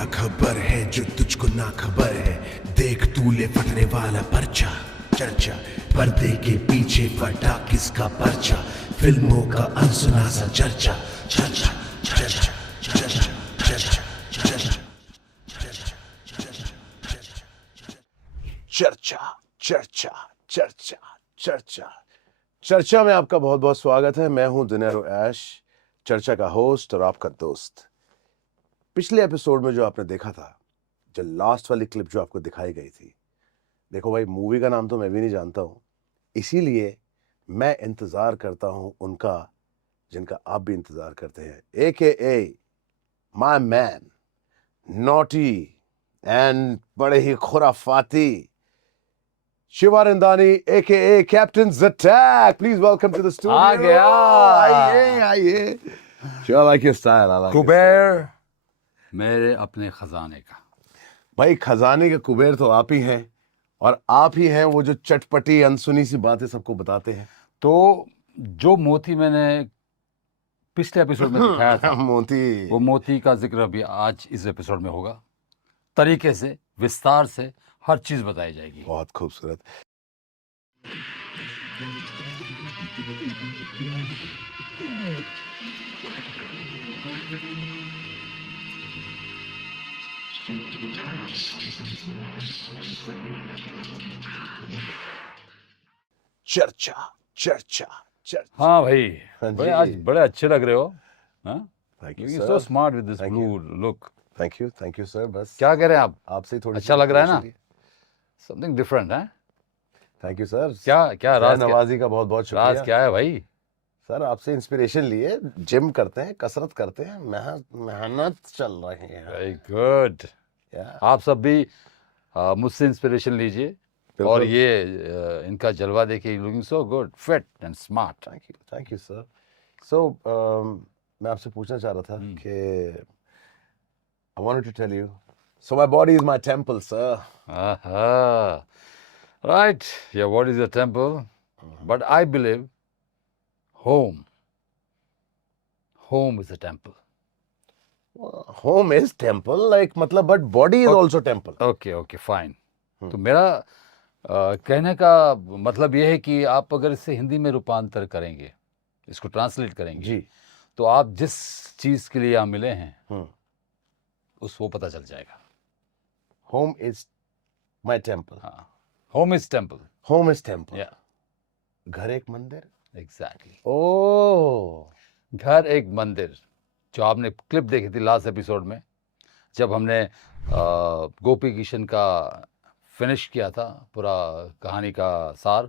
क्या खबर है जो तुझको ना खबर है, देख तू ले फटने वाला पर्चा, चर्चा पर्दे के पीछे फटा किसका पर्चा, फिल्मों का अनसुना सा चर्चा, चर्चा चर्चा चर्चा चर्चा चर्चा चर्चा चर्चा चर्चा चर्चा चर्चा में आपका बहुत बहुत स्वागत है। मैं हूं दिनेरो ऐश, चर्चा का होस्ट और आपका दोस्त। पिछले एपिसोड में जो आपने देखा था, जो लास्ट वाली क्लिप जो आपको दिखाई गई थी, देखो भाई, मूवी का नाम तो मैं भी नहीं जानता हूं, इसीलिए मैं इंतजार करता हूं उनका जिनका आप भी इंतजार करते हैं, AKA my man, naughty and बड़े ही खुराफाती Shiva Randani, AKA captain attack. Please welcome to the studio. आ गया। आइए आइए। Shiva, like your style. I like Kuber मेरे अपने खजाने का। भाई, खजाने के कुबेर तो आप ही हैं, और आप ही हैं वो जो चटपटी अनसुनी सी बातें सबको बताते हैं। तो जो मोती मैंने पिछले एपिसोड में दिखाया था, मोती। वो मोती का जिक्र अभी आज इस एपिसोड में होगा। तरीके से, विस्तार से हर चीज बताई जाएगी। बहुत खूबसूरत। चर्चा चर्चा चर्चा। हाँ भाई, हाँ भाई जी। आज बड़े अच्छे लग रहे हो। हाँ, thank you looking sir. So smart with this Thank blue look. Thank you sir. बस क्या कह रहे हैं आप? आपसे ही थोड़ी अच्छा लग रहा है ना? समथिंग डिफरेंट है। Thank you sir. क्या क्या राज, नवाजी का बहुत बहुत राज शुक्रिया क्या है भाई? सर। आपसे इंस्पिरेशन लिए, जिम करते हैं, कसरत करते हैं, मेहनत चल रही है। Very good. या, आप सब भी मुझसे इंस्पिरेशन लीजिए, और बिल्कुल। ये इनका जलवा देखिए, looking so good, fit and smart. Thank you sir. So मैं आपसे पूछना चाह रहा था कि I wanted to tell you, so my body is my temple, sir. Aha. Right, yeah, what is a temple? But I believe home is a temple. Home is temple, like मतलब, but body is also temple. Okay, fine. तो मेरा कहने का मतलब ये है कि आप अगर इसे हिंदी में रूपांतर करेंगे, इसको ट्रांसलेट करेंगे जी। तो आप जिस चीज के लिए यहाँ मिले हैं वो पता चल जाएगा। Home is my temple. हाँ, home is temple. Home is temple. Yeah, घर एक मंदिर। exactly. ओह, घर एक मंदिर। जो आपने क्लिप देखी थी लास्ट एपिसोड में, जब हमने गोपी किशन का फिनिश किया था पूरा कहानी का सार,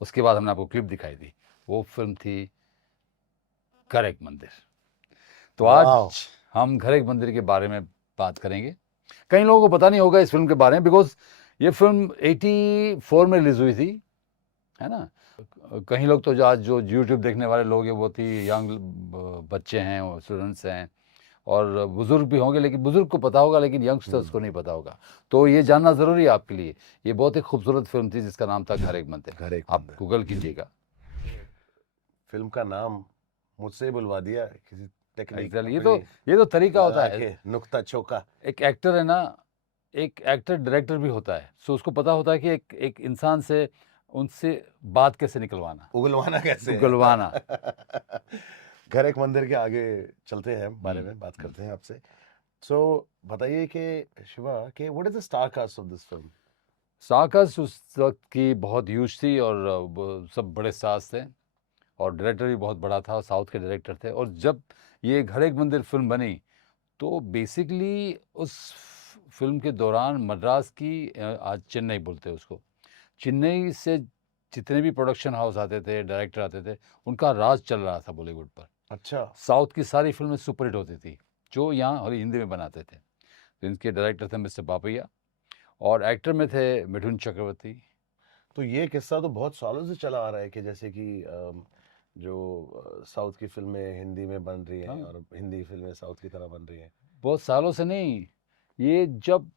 उसके बाद हमने आपको क्लिप दिखाई थी। वो फिल्म थी घर एक मंदिर। तो आज हम घर एक मंदिर के बारे में बात करेंगे। कई लोगों को पता नहीं होगा इस फिल्म के बारे में, बिकॉज ये फिल्म 84 में रिलीज हुई थी, है ना। कई लोग तो आज जो यूट्यूब देखने वाले लोग हैं वो ही यंग बच्चे हैं और स्टूडेंट्स हैं, और बुजुर्ग भी होंगे, लेकिन बुजुर्ग को पता होगा लेकिन यंगस्टर्स को नहीं पता होगा। तो ये जानना ज़रूरी है आपके लिए। ये बहुत ही खूबसूरत फिल्म थी जिसका नाम था घर एक मंदिर। आप गूगल कीजिएगा। फिल्म का नाम मुझसे ही बुलवा दिया किसी टेक्निक। ये तो तरीका होता है। नुक्ता चौका। एक एक्टर है ना, एक एक्टर डायरेक्टर भी होता है, सो उसको पता होता है कि एक इंसान से उनसे बात कैसे निकलवाना, उगलवाना कैसे, उगलवाना। घर एक मंदिर के आगे चलते हैं, बारे में बात करते हैं आपसे। सो बताइए कि शिवा, कि what is the star cast of this film? Star cast उस वक्त की बहुत ह्यूज थी, और वो सब बड़े स्टार्स थे, और डायरेक्टर भी बहुत बड़ा था, साउथ के डायरेक्टर थे। और जब ये घर एक मंदिर फिल्म बनी तो बेसिकली उस फिल्म के दौरान मद्रास की, आज चेन्नई बोलते हैं उसको, चेन्नई से जितने भी प्रोडक्शन हाउस आते थे, डायरेक्टर आते थे, उनका राज चल रहा था बॉलीवुड पर। अच्छा। साउथ की सारी फिल्में सुपरहिट होती थी जो यहाँ और हिंदी में बनाते थे। तो इनके डायरेक्टर थे मिस्टर पापैया, और एक्टर में थे मिठुन चक्रवर्ती। तो ये किस्सा तो बहुत सालों से चला आ रहा है कि जैसे कि जो साउथ की फिल्में हिंदी में बन रही हैं, और हिंदी फिल्में साउथ की तरह बन रही हैं। बहुत सालों से नहीं, ये जब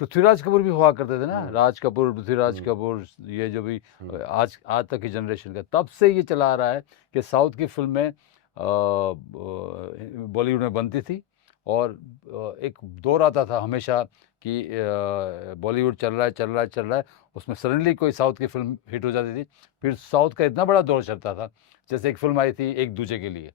पृथ्वीराज कपूर भी हुआ करते थे ना, राज कपूर, पृथ्वीराज कपूर, ये जो भी आज तक की जनरेशन का, तब से ये चला आ रहा है कि साउथ की फिल्में बॉलीवुड में बनती थी, और एक दौर आता था हमेशा कि बॉलीवुड चल रहा है, उसमें सडनली कोई साउथ की फ़िल्म हिट हो जाती थी। फिर साउथ का इतना बड़ा दौर चलता था, जैसे एक फ़िल्म आई थी एक दूजे के लिए।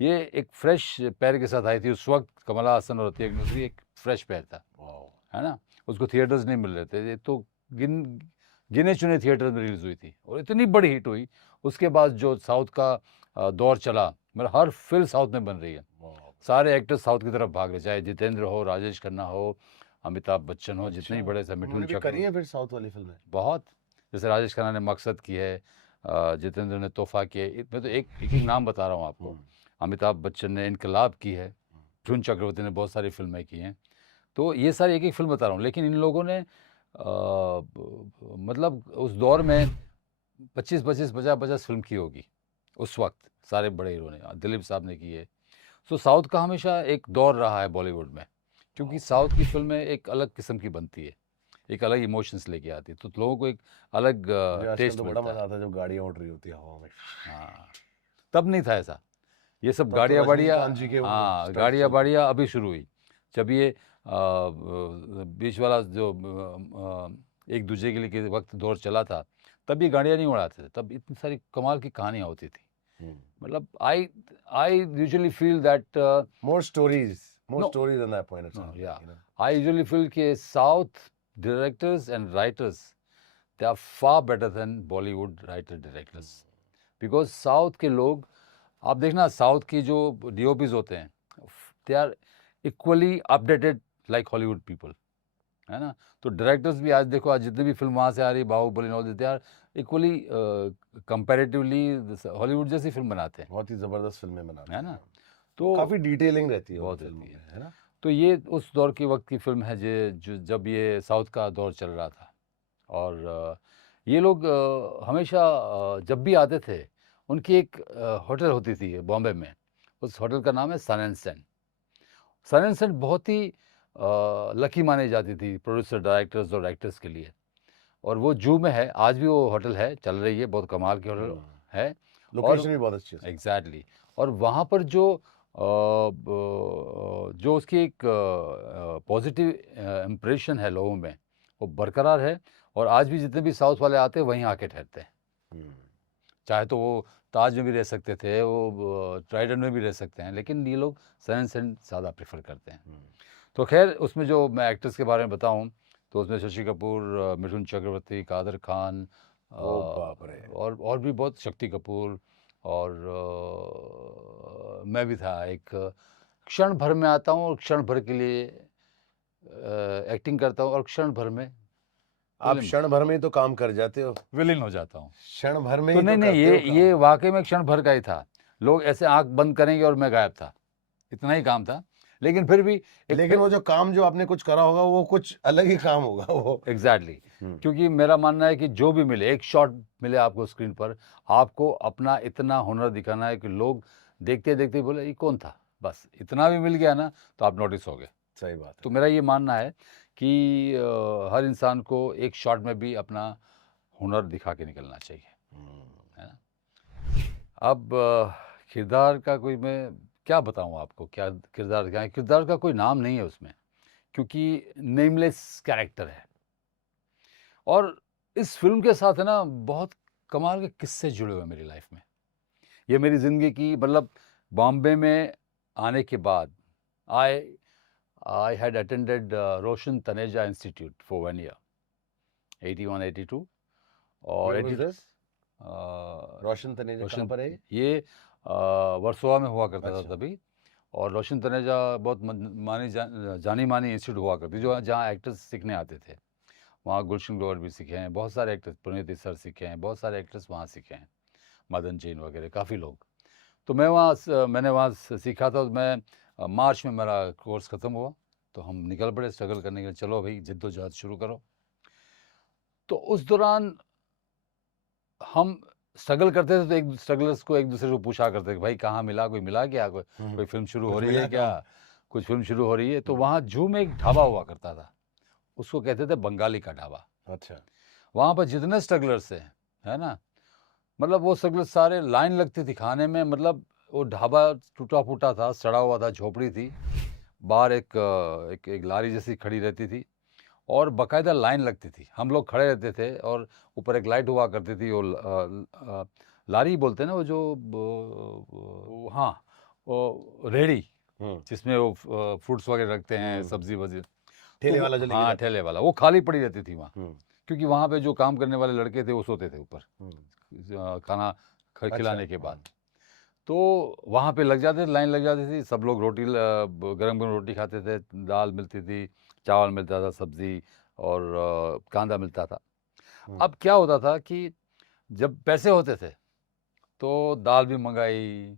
ये एक फ्रेश पैर के साथ आई थी उस वक़्त, कमला हासन और ऋतिक रोशन, एक फ्रेश पैर था, वाओ। है ना? उसको थिएटर्स नहीं मिल रहे थे, ये तो गिने-चुने थिएटर में रिलीज़ हुई थी और इतनी बड़ी हिट हुई। उसके बाद जो साउथ का दौर चला, मतलब हर फ़िल्म साउथ में बन रही है। वाओ। सारे एक्टर्स साउथ की तरफ भाग रहे, चाहे जितेंद्र हो, राजेश खन्ना हो, अमिताभ बच्चन हो, जितने भी अच्छा, बड़े से मिथुन उन्होंने भी करी चक्रवर्ती, है फिर साउथ वाली फिल्में? बहुत। जैसे राजेश खन्ना ने मकसद की है, जितेंद्र ने तोहफ़ा की है, मैं तो एक नाम बता रहा हूँ आपको। हम्म, अमिताभ बच्चन ने इनकलाब की है, मिथुन चक्रवर्ती ने बहुत सारी फ़िल्में की हैं। तो ये सारी एक-एक फ़िल्म बता रहा हूँ, लेकिन इन लोगों ने मतलब उस दौर में 25-25, 50-50 फ़िल्म की होगी, उस वक़्त सारे बड़े हीरो ने। दिलीप साहब ने की है। सो साउथ का हमेशा एक दौर रहा है बॉलीवुड में, क्योंकि साउथ की फ़िल्में एक अलग किस्म की बनती है, एक अलग इमोशंस लेके आती है, तो लोगों को एक अलग मुझे आजकल टेस्ट तो बड़ा मिलता है। मजा आता है जब गाड़ियां उड़ रही होती है हवा में। हाँ, तब नहीं था ऐसा। ये सब तब तो गाड़ियाँ-वाड़ियाँ, रजनीकांत जी के वो हाँ, स्टंट्स चलते थे। गाड़ियाँ-वाड़ियाँ अभी शुरू हुई। जब ये बीच वाला जो एक दूजे के लिए के वक़्त दौर चला था, तब ये गाड़ियाँ नहीं उड़ाते थे, तब इतनी सारी कमाल की कहानियाँ होती थी। हम्म। मतलब I usually feel that More stories, more no stories than that point of no time, या like, you know. I usually feel कि south directors and writers, they are far better than Bollywood writer directors. Because south के लोग, आप देखना south की जो DOPs होते हैं, they are equally updated like Hollywood people, है ना? तो डायरेक्टर्स भी आज देखो, आज जितनी भी फ़िल्म वहाँ से आ रही है, Baahubali and all this, they are equally comparatively Hollywood जैसी फ़िल्म बनाते हैं, बहुत ही जबरदस्त फिल्में बनाते है हैं। ना? तो काफी डिटेलिंग रहती है उन बहुत फिल्मों रहती है। में, है ना? तो ये उस दौर की वक़्त की फ़िल्म है जो जब ये साउथ का दौर चल रहा था। और ये लोग हमेशा जब भी आते थे, उनकी एक होटल होती थी बॉम्बे में, उस होटल का नाम है sun and sand. Sun and sand बहुत ही लकी मानी जाती थी प्रोड्यूसर, डायरेक्टर्स और एक्टर्स के लिए। और वो जू में है, आज भी वो होटल है, चल रही है, बहुत कमाल की होटल है। और लोकेशन भी बहुत अच्छी है उसकी। एग्ज़ैक्टली, और वहाँ पर जो जो उसकी एक पॉज़िटिव इम्प्रेशन है लोगों में, वो बरकरार है। और आज भी जितने भी साउथ वाले आते हैं, वहीं आके ठहरते हैं। हम्म। चाहे तो वो ताज में भी रह सकते थे, वो ट्राइडेंट में भी रह सकते हैं, लेकिन ये लोग सन एंड सेन ज़्यादा प्रेफ़र करते हैं। तो ख़ैर, उसमें जो मैं एक्टर्स के बारे में बताऊँ, तो उसमें शशि कपूर, मिथुन चक्रवर्ती, कादर ख़ान, ओ बाप रे। और भी बहुत, शक्ति कपूर, और मैं भी था। एक क्षण भर में आता हूँ और क्षण भर के लिए एक्टिंग करता हूँ, और क्षण भर में आप विलेन क्षण भर में ही तो काम कर जाते हो। विलेन हो जाता हूँ। क्षण भर में तो ही तो नहीं, करते हो ये काम। वाक़ई में क्षण भर का ही था। लोग ऐसे आँख बंद करेंगे और मैं गायब था। इतना ही काम था। लेकिन फिर भी एक लेकिन वो जो काम जो आपने कुछ करा होगा वो कुछ अलग ही काम होगा वो। एग्ज़ैक्टली, हम्म। क्योंकि मेरा मानना है कि जो भी मिले, एक शॉट मिले आपको स्क्रीन पर, आपको अपना इतना हुनर दिखाना है कि लोग देखते-देखते बोले, ये कौन था? बस इतना भी मिल गया ना, तो आप नोटिस हो गए। सही बात तो है। मेरा ये मानना है कि हर इंसान को एक शॉट में भी अपना हुनर दिखा के निकलना चाहिए, है ना? अब किरदार का कोई मैं क्या बताऊँ आपको, क्या किरदार क्या है? किरदार का कोई नाम नहीं है उसमें, क्योंकि नेमलेस कैरेक्टर है। और इस फ़िल्म के साथ है ना, बहुत कमाल के किस्से जुड़े हुए हैं मेरी लाइफ़ में। ये मेरी ज़िंदगी की, मतलब बॉम्बे में आने के बाद I I had attended Roshan Taneja institute for 1 year, 81-82, और Where was 80 this? रोशन तनेजा कहाँ रोशन, पर है ये? ये वर्सोवा में हुआ करता था अच्छा। तभी। और रोशन तनेजा बहुत जानी-मानी इंस्टीट्यूट हुआ करती, जो जहाँ एक्टर्स सीखने आते थे। वहाँ गुलशन ग्रोवर भी सीखे हैं, बहुत सारे एक्टर्स, पुनीत सर सीखे हैं, बहुत सारे एक्टर्स वहाँ सीखे हैं, मदन जैन वगैरह काफ़ी लोग। तो मैंने वहाँ सीखा था। तो मैं मार्च में मेरा कोर्स ख़त्म हुआ, तो हम निकल पड़े स्ट्रगल करने के लिए, चलो भाई जिद्दोजहद शुरू करो। तो उस दौरान हम स्ट्रगल करते थे, तो एक स्ट्रगलर्स को एक दूसरे को पूछा करते थे कि भाई कहाँ मिला, कोई मिला क्या, कोई फिल्म शुरू हो कुछ रही मिला है क्या, काम? कुछ फिल्म शुरू हो रही है। तो वहाँ जू में एक ढाबा हुआ करता था, उसको कहते थे बंगाली का ढाबा। अच्छा। वहाँ पर जितने स्ट्रगलर्स थे, है ना, मतलब वो स्ट्रगलर्स सारे, लाइन लगती थी खाने में, मतलब वो ढाबा टूटा फूटा था, सड़ा हुआ था, झोपड़ी थी, बाहर एक लारी जैसी खड़ी रहती थी और बाकायदा लाइन लगती थी। हम लोग खड़े रहते थे और ऊपर एक लाइट हुआ करती थी, वो लारी बोलते हैं ना, वो जो हाँ, वो रेहड़ी जिसमें वो फ्रूट्स वगैरह रखते हैं, सब्जी वब्जी, ठेले वाला जो लेके हाँ, जाता ठेले वाला, वो खाली पड़ी रहती थी वहाँ, है। क्योंकि वहाँ पे जो काम करने वाले लड़के थे वो सोते थे ऊपर खाना खिलाने अच्छा, के बाद। तो वहाँ पे लग जाते थे, लाइन लग जाती थी, सब लोग रोटी गरम गरम रोटी खाते थे, दाल मिलती थी, चावल मिलता था, सब्जी और कांदा मिलता था। अब क्या होता था कि जब पैसे होते थे तो दाल भी मंगाई,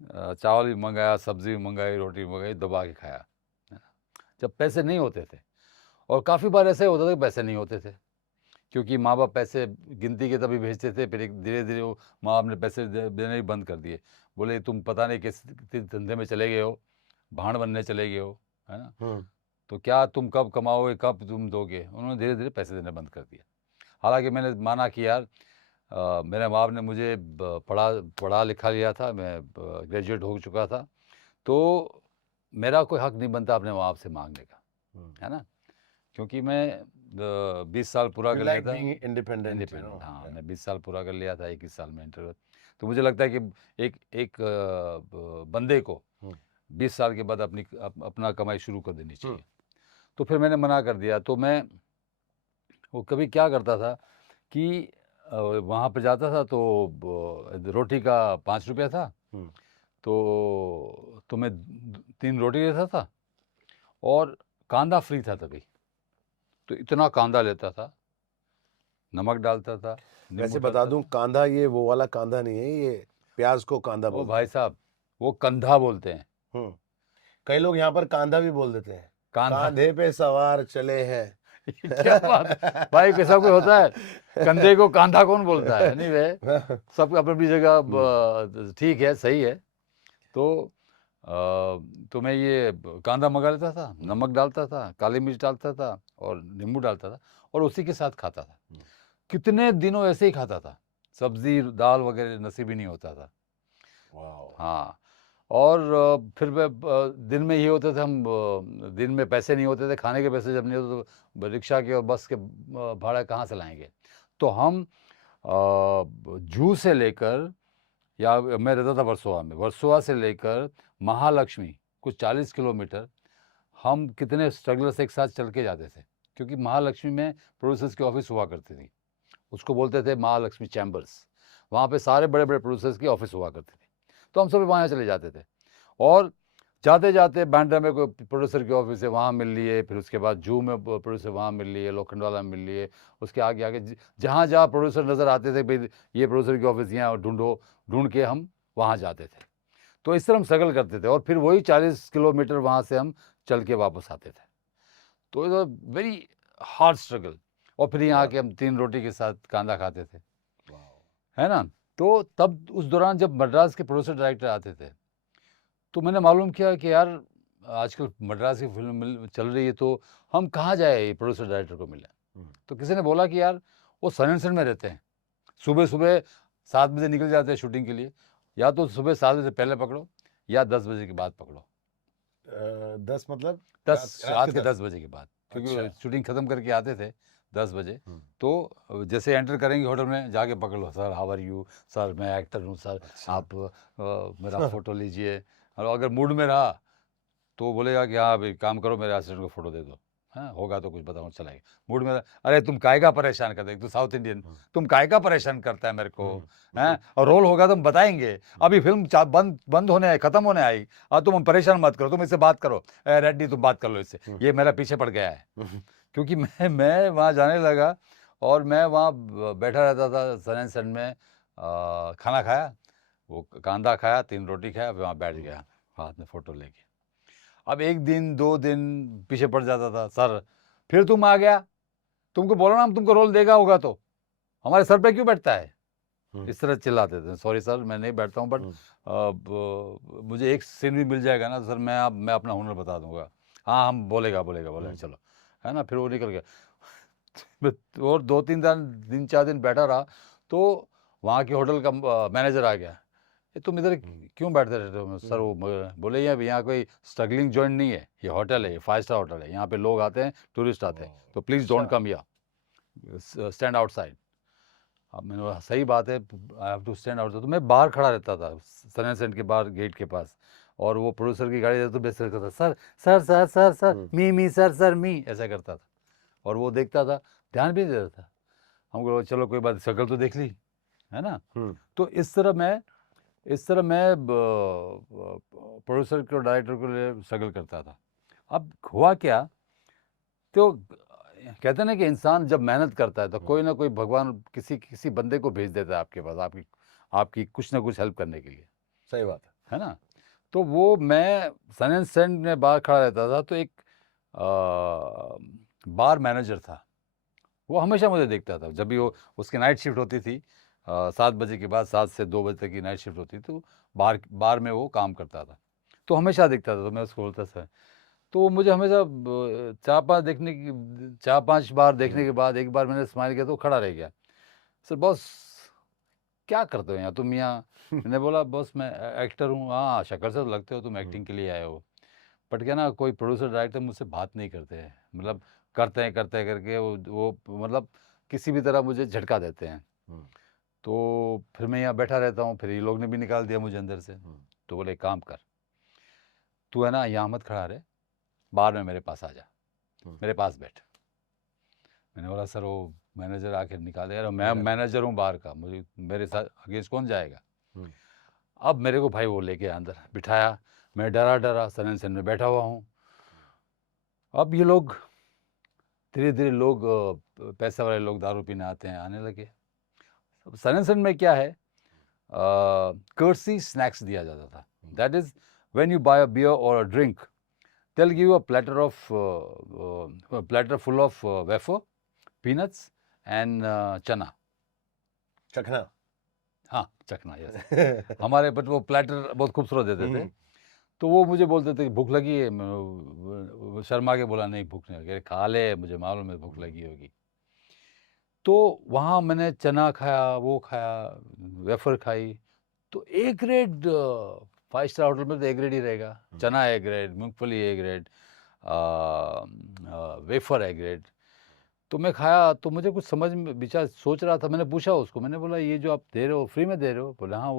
चावल भी मंगाया, सब्जी भी मंगाई, रोटी भी मंगाई, दबा के खाया, है ना? जब पैसे नहीं होते थे, और काफ़ी बार ऐसे होता था कि पैसे नहीं होते थे, क्योंकि माँ बाप पैसे गिनती के तभी भेजते थे, फिर एक धीरे धीरे वो माँ बाप ने पैसे देने ही बंद कर दिए। बोले तुम पता नहीं किस धंधे में चले गए हो, भाड़ बनने चले गए हो, है ना? तो क्या तुम कब कमाओगे, कब तुम दोगे? उन्होंने धीरे धीरे पैसे देने बंद कर दिया। हालांकि मैंने माना कि यार मेरे माँ बाप ने मुझे पढ़ा पढ़ा लिखा लिया था, मैं ग्रेजुएट हो चुका था, तो मेरा कोई हक नहीं बनता अपने माँ बाप से मांगने का, है ना? क्योंकि मैं 20 साल पूरा कर लिया था इंडिपेंडेंट, हाँ, मैं 20 साल पूरा कर लिया था, 21 साल में इंटर। तो मुझे लगता है कि एक बंदे को 20 साल के बाद अपना कमाई शुरू कर देनी चाहिए। तो फिर मैंने मना कर दिया। तो मैं वो कभी क्या करता था कि वहाँ पे जाता था तो रोटी का 5 रुपया था, तो मैं 3 रोटी लेता था और कांदा फ्री था तभी, तो इतना कांदा लेता था, नमक डालता था, वैसे नींबू बता डालता दूं, था। कांदा ये वो वाला कांदा नहीं है, ये प्याज को कांदा ओ बोलते भाई साहब, वो कंधा बोलते हैं, हैं। कई लोग यहाँ पर कांदा भी बोल देते हैं, कांधा। कांधे पे सवार चले हैं। क्या बात है भाई, कैसा कोई होता है? कंधे को कांधा कौन बोलता है? नहीं वे, सब अपनी अपनी जगह ठीक है, सही है। तो तो मैं ये कांदा मंगा लेता था, नमक डालता था, काली मिर्च डालता था और नींबू डालता था और उसी के साथ खाता था। कितने दिनों ऐसे ही खाता था, सब्जी दाल वगैरह नसीब ही नहीं होता था। हाँ, और फिर दिन में ये होता था, हम दिन में पैसे नहीं होते थे, खाने के पैसे जब नहीं होते तो रिक्शा के और बस के भाड़ा कहाँ से लाएंगे? तो हम जू से लेकर, या मैं रहता था वर्सोवा में, वर्सोवा से लेकर महालक्ष्मी कुछ 40 किलोमीटर हम कितने स्ट्रगलर्स एक साथ चल के जाते थे, क्योंकि महालक्ष्मी में प्रोड्यूसर्स की ऑफिस हुआ करती थी, उसको बोलते थे महालक्ष्मी चैम्बर्स। वहाँ पे सारे बड़े बड़े प्रोड्यूसर्स की ऑफिस हुआ करती थी, तो हम सब वहाँ चले जाते थे। और जाते जाते बांद्रा में कोई प्रोड्यूसर की ऑफिस है, वहाँ मिल लिए, फिर उसके बाद जू में प्रोड्यूसर वहाँ मिल लिए, लोखंडवाला में मिल लिए, उसके आगे आगे जहाँ जहाँ प्रोड्यूसर नज़र आते थे, भाई ये प्रोड्यूसर की ऑफिस यहाँ ढूंढो, ढूंढ के हम वहाँ जाते थे। तो इस तरह हम स्ट्रगल करते थे और फिर वही 40 किलोमीटर वहाँ से हम चल के वापस आते थे। तो it was very hard struggle. और फिर यहाँ के हम 3 रोटी के साथ कांदा खाते थे, है ना? तो तब उस दौरान जब मद्रास के प्रोड्यूसर डायरेक्टर आते थे, तो मैंने मालूम किया कि यार आजकल मद्रास की फिल्म चल रही है, तो हम कहाँ जाए ये प्रोड्यूसर डायरेक्टर को मिले? तो किसी ने बोला कि यार वो सन एंड सन में रहते हैं, सुबह सुबह 7 बजे निकल जाते हैं शूटिंग के लिए, या तो सुबह 7 बजे पहले पकड़ो या 10 बजे के बाद पकड़ो। 10 मतलब 10 रात के 10। 10 बजे के बाद, क्योंकि अच्छा। शूटिंग ख़त्म करके आते थे 10 बजे। तो जैसे एंटर करेंगे होटल में, जाके पकड़ लो, sir how are you, sir मैं एक्टर हूँ सर, आप मेरा फ़ोटो लीजिए। और अगर मूड में रहा तो बोलेगा कि हाँ अभी काम करो, मेरे असिस्टेंट को फ़ोटो दे दो, हाँ होगा तो कुछ बताओ, चलाएगा। मूड में अरे तुम काहे का परेशान करते हो, तू साउथ इंडियन, तुम काहे का परेशान करता है मेरे को, हैं? और रोल होगा तो हम बताएंगे, अभी फिल्म बंद बंद होने आई, ख़त्म होने आई, और तुम परेशान मत करो, तुम इससे बात करो, रेड्डी तुम बात कर लो इससे, ये मेरा पीछे पड़ गया है। क्योंकि मैं वहाँ जाने लगा और मैं वहाँ बैठा रहता था सन एंड सन में, खाना खाया, वो कांदा खाया, 3 रोटी खाया, वहाँ बैठ गया हाथ में फ़ोटो लेके। अब 1 दिन 2 दिन पीछे पड़ जाता था, सर फिर तुम आ गया, तुमको बोला ना हम तुमको रोल देगा होगा तो, हमारे सर पे क्यों बैठता है? इस तरह चिल्लाते थे। सॉरी सर मैं नहीं बैठता हूँ, बट मुझे एक सीन भी मिल जाएगा ना सर, मैं अपना हुनर बता दूंगा। हाँ हम बोलेगा चलो, है ना? फिर वो निकल गया। और 2-3 दिन 4 दिन बैठा रहा, तो वहाँ के होटल का मैनेजर आ गया, ये तुम इधर क्यों बैठते रहते हो? सर वो बोले यहाँ कोई स्ट्रगलिंग जॉइंट नहीं है, ये होटल है, ये 5 स्टार होटल है, यहाँ पे लोग आते हैं, टूरिस्ट आते हैं, तो please don't come here, stand outside. अब मैंने बोला सही बात है, I have to stand outside. तो मैं बाहर खड़ा रहता था सन एंड सेंट के बाहर गेट के पास, और वो प्रोड्यूसर की गाड़ी तो बेस्ट करता था, sir sir sir sir sir me sir sir me, ऐसा करता था, और वो देखता था, ध्यान भी नहीं देता था। हमको चलो कोई बात, शक्ल तो देख ली, है ना। तो इस तरह मैं प्रोड्यूसर को, डायरेक्टर को लिए स्ट्रगल करता था। अब हुआ क्या, तो कहते हैं ना कि इंसान जब मेहनत करता है तो कोई ना कोई भगवान किसी बंदे को भेज देता है आपके पास, आपकी कुछ ना कुछ हेल्प करने के लिए। सही बात है ना। तो वो मैं सन एंड सेंट में बाहर खड़ा रहता था, तो एक बार मैनेजर था, वो हमेशा मुझे देखता था। जब भी वो, उसकी नाइट शिफ्ट होती थी 7 बजे के बाद, 7 से 2 बजे तक की नाइट शिफ्ट होती थी, तो बार में वो काम करता था, तो हमेशा दिखता था। तो मैं उसको बोलता था, तो वो मुझे हमेशा 4-5 बार देखने के बाद एक बार मैंने स्माइल किया तो खड़ा रह गया। सर बॉस क्या करते हो यहाँ तुम यहाँ? मैंने बोला बॉस मैं एक्टर हूँ। हाँ शक्ल से तो लगते हो तुम एक्टिंग के लिए आए हो, बट क्या ना, कोई प्रोड्यूसर डायरेक्टर मुझसे बात नहीं करते हैं, मतलब करते हैं करके वो मतलब किसी भी तरह मुझे झटका देते हैं। तो फिर मैं यहाँ बैठा रहता हूँ, फिर ये लोग ने भी निकाल दिया मुझे अंदर से। तो बोले काम कर, तू है ना यहाँ मत खड़ा रहे, बाहर में मेरे पास आ जा, मेरे पास बैठ। मैंने बोला सर वो मैनेजर आके निकाले, यार मैं मैनेजर हूँ बाहर का, मुझे मेरे साथ अगेंस्ट कौन जाएगा। अब मेरे को भाई वो लेके अंदर बिठाया, मैं डरा सन एंड सेंट में बैठा हुआ हूँ। अब ये लोग धीरे धीरे लोग पैसे वाले लोग दारू पीने आने लगे। सन एंड सेंट में क्या है, कर्सी स्नैक्स दिया जाता था। That is when you buy a beer और a drink, they'll give you a platter full of wafer, peanuts and चना। चखना। हाँ चखना, यस। हमारे बट वो प्लेटर बहुत खूबसूरत देते थे। तो वो मुझे बोलते थे कि भूख लगी है, वो शर्मा के बोला नहीं भूख नहीं लगी, खा ले, मुझे मालूम है भूख लगी होगी। तो वहाँ मैंने चना खाया, वो खाया, वेफर खाई, तो ए ग्रेड 5 स्टार होटल में तो ए ग्रेड ही रहेगा। चना ए ग्रेड, मूंगफली A grade, wafer A grade. तो मैं खाया, तो मुझे कुछ समझ में विचार सोच रहा था। मैंने पूछा उसको, मैंने बोला ये जो आप दे रहे हो फ्री में दे रहे हो? बोले हाँ,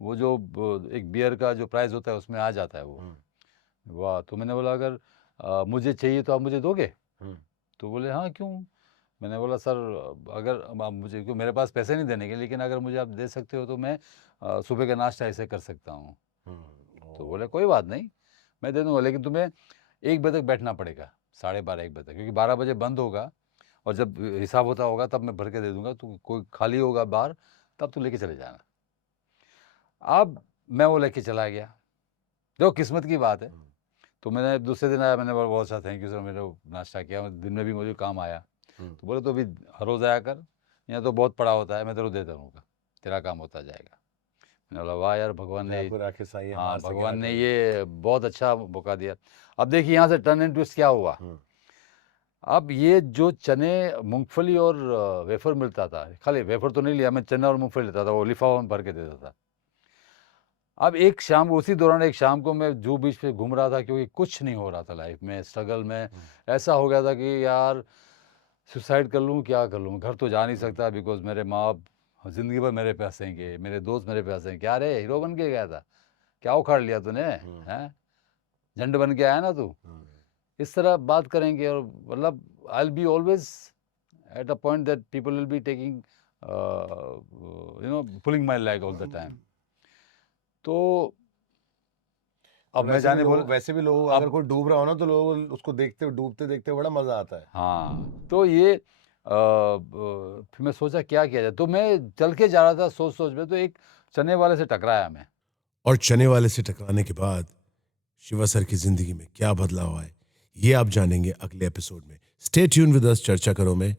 वो जो एक बियर का जो प्राइस होता है उसमें आ जाता है वो। वाह। तो मैंने बोला अगर मुझे चाहिए तो आप मुझे दोगे? तो बोले हाँ क्यों। मैंने बोला सर अगर आप मुझे, क्यों, मेरे पास पैसे नहीं देने के, लेकिन अगर मुझे आप दे सकते हो तो मैं सुबह का नाश्ता ऐसे कर सकता हूँ। तो बोले कोई बात नहीं, मैं दे दूंगा, लेकिन तुम्हें 1 बजे तक बैठना पड़ेगा, 12:30 1 बजे तक, क्योंकि 12 बजे बंद होगा, और जब हिसाब होता होगा तब मैं भर के दे दूंगा। तो कोई खाली होगा बार, तब तू लेके चले जाना। अब मैं वो लेके चला गया, देखो किस्मत की बात है। तो मैंने दूसरे दिन आया, मैंने बोला बहुत अच्छा थैंक यू सर, मेरे नाश्ता किया, दिन में भी मुझे काम आया। तो बोले तो अभी हर रोज़ आया कर, यहाँ तो बहुत पड़ा होता है, मैं तेरे को देता रहूँगा, तेरा काम होता जाएगा। मैंने बोला वाह यार, भगवान ने, हाँ भगवान ने ये बहुत अच्छा मौका दिया। अब देखिए यहाँ से टर्न एंड ट्विस्ट क्या हुआ। अब ये जो चने, मूंगफली और वेफर मिलता था, खाली वेफर तो नहीं लिया मैं, चना और मूंगफली लेता था, वो लिफाफा में भर के देता था। अब एक शाम, उसी दौरान एक शाम को मैं जूहू बीच पे घूम रहा था, क्योंकि कुछ नहीं हो रहा था लाइफ में, स्ट्रगल में ऐसा हो गया था कि यार सुसाइड कर लूँ, क्या कर लूँ, घर तो जा नहीं सकता, बिकॉज मेरे माँ बाप ज़िंदगी भर मेरे पे हंसेंगे, मेरे दोस्त मेरे पे हंसेंगे, क्या रे हीरो बन के गया था, क्या उखाड़ लिया तूने, हैं झंड बन के आया ना तू, इस तरह बात करेंगे। और मतलब I will be always at a point that people will be taking pulling my leg all the time. तो अब मैं जाने बोल, वैसे भी लोग अगर कोई डूब रहा हो ना, तो लोग उसको देखते, डूबते देखते बड़ा मजा आता है। हाँ, तो ये फिर मैं सोचा क्या किया जाए, तो मैं चल के जा रहा था सोच में, तो एक चने वाले से टकराया मैं। और चने वाले से टकराने के बाद शिवा सर की जिंदगी में क्या बदलाव आए, ये आप जानेंगे अगले एपिसोड में। स्टे ट्यून विद अस चर्चा करो में।